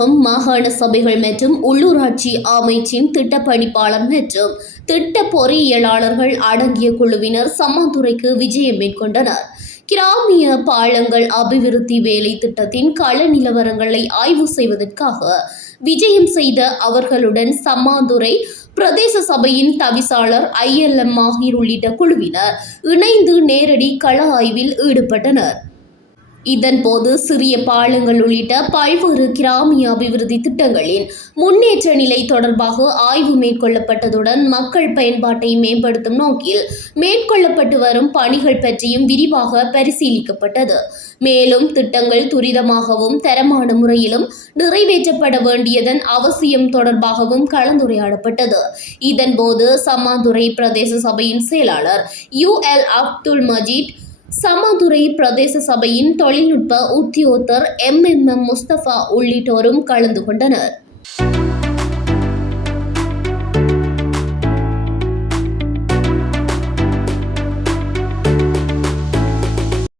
நிர்வாகம், மாகாண சபைகள் மற்றும் உள்ளூராட்சி அமைச்சின் திட்டப்பணிப்பாளர் மற்றும் திட்ட பொறியியலாளர்கள் அடங்கிய குழுவினர் சம்மாந்துறைக்கு விஜயம் மேற்கொண்டனர். கிராமிய பாலங்கள் அபிவிருத்தி வேலை திட்டத்தின் கள நிலவரங்களை ஆய்வு செய்வதற்காக விஜயம் செய்த அவர்களுடன் சம்மாந்துறை பிரதேச சபையின் தவிசாளர் ILM மாஹிர் உள்ளிட்ட குழுவினர் இணைந்து நேரடி கள ஆய்வில் ஈடுபட்டனர். இதன்போது சிறிய பாலங்கள் உள்ளிட்ட பல்வேறு கிராமிய அபிவிருத்தி திட்டங்களின் முன்னேற்ற நிலை தொடர்பாக ஆய்வு மேற்கொள்ளப்பட்டதுடன் மக்கள் பயன்பாட்டை மேம்படுத்தும் நோக்கில் மேற்கொள்ளப்பட்டு வரும் பணிகள் பற்றியும் விரிவாக பரிசீலிக்கப்பட்டது. மேலும் திட்டங்கள் துரிதமாகவும் தரமான முறையிலும் நிறைவேற்றப்பட வேண்டியதன் அவசியம் தொடர்பாகவும் கலந்துரையாடப்பட்டது. இதன்போது சம்மாந்துறை பிரதேச சபையின் செயலாளர் UL அப்துல் மஜீத், சம்மாந்துறை பிரதேச சபையின் தொழில்நுட்ப உத்தியோகத்தர் MM முஸ்தபா உள்ளிட்டோரும் கலந்து கொண்டனர்.